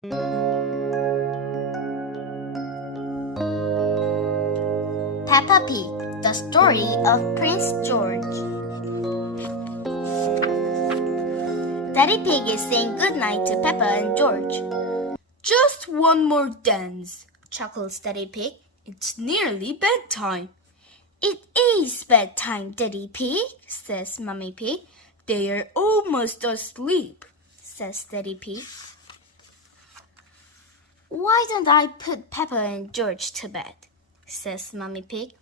Peppa Pig, the story of Prince George. Daddy Pig is saying goodnight to Peppa and George. Just one more dance, chuckles Daddy Pig. It's nearly bedtime. It is bedtime, Daddy Pig, says Mummy Pig. They're almost asleep, says Daddy Pig. Why don't I put Peppa and George to bed, says Mummy Pig.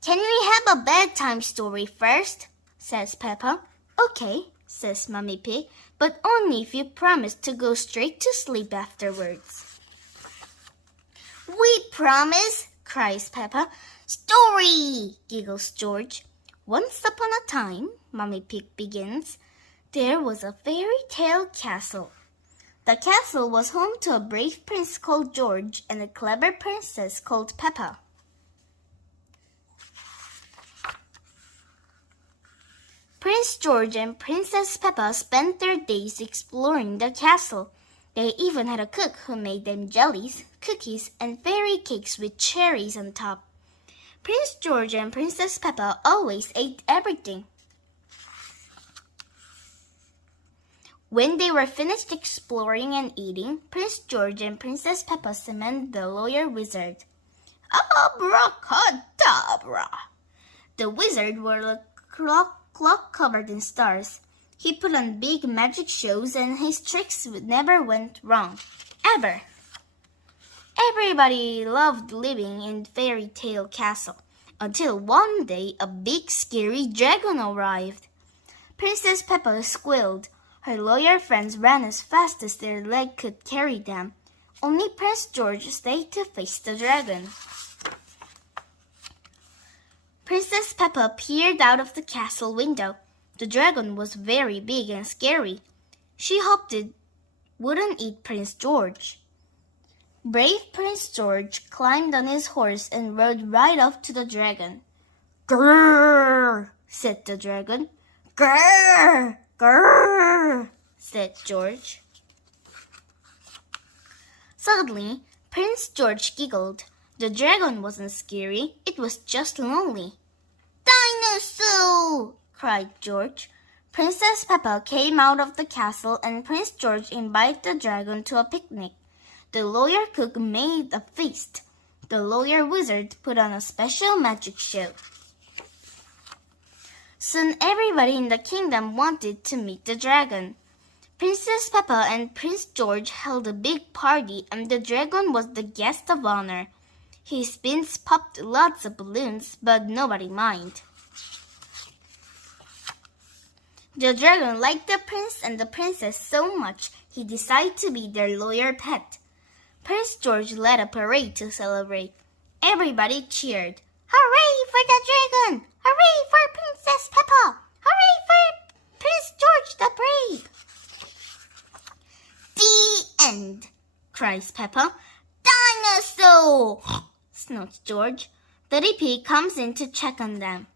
Can we have a bedtime story first, says Peppa. Okay, says Mummy Pig, but only if you promise to go straight to sleep afterwards. We promise, cries Peppa. Story, giggles George. Once upon a time, Mummy Pig begins, there was a fairy tale castle. The castle was home to a brave prince called George and a clever princess called Peppa. Prince George and Princess Peppa spent their days exploring the castle. They even had a cook who made them jellies, cookies, and fairy cakes with cherries on top. Prince George and Princess Peppa always ate everything. When they were finished exploring and eating, Prince George and Princess Peppa summoned the lawyer wizard. Abracadabra! The wizard wore a cloak covered in stars. He put on big magic shows and his tricks never went wrong. Ever. Everybody loved living in Fairy Tale Castle until one day a big scary dragon arrived. Princess Peppa squealed. Her lawyer friends ran as fast as their leg could carry them. Only Prince George stayed to face the dragon. Princess Peppa peered out of the castle window. The dragon was very big and scary. She hoped it wouldn't eat Prince George. Brave Prince George climbed on his horse and rode right up to the dragon. "Grrr," said the dragon. "Grrr, grrr," said George. Suddenly, Prince George giggled. The dragon wasn't scary, it was just lonely. "Dinosaur!" cried George. Princess Peppa came out of the castle and Prince George invited the dragon to a picnic. The lawyer cook made a feast. The lawyer wizard put on a special magic show. Soon everybody in the kingdom wanted to meet the dragon. Princess Peppa and Prince George held a big party and the dragon was the guest of honor. His fins popped lots of balloons, but nobody minded. The dragon liked the prince and the princess so much he decided to be their lawyer pet. Prince George led a parade to celebrate. Everybody cheered. Hooray for the dragon! Hooray for Princess Peppa! Hooray for Prince George the Brave! The end, cries Peppa. Dinosaur! Snorts George. Daddy Pig comes in to check on them.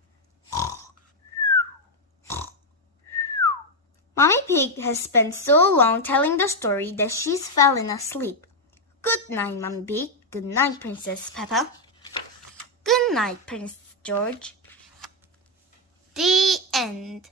Mommy Pig has spent so long telling the story that she's fallen asleep. Good night, Mommy Pig. Good night, Princess Peppa. Good night, Prince George. The end.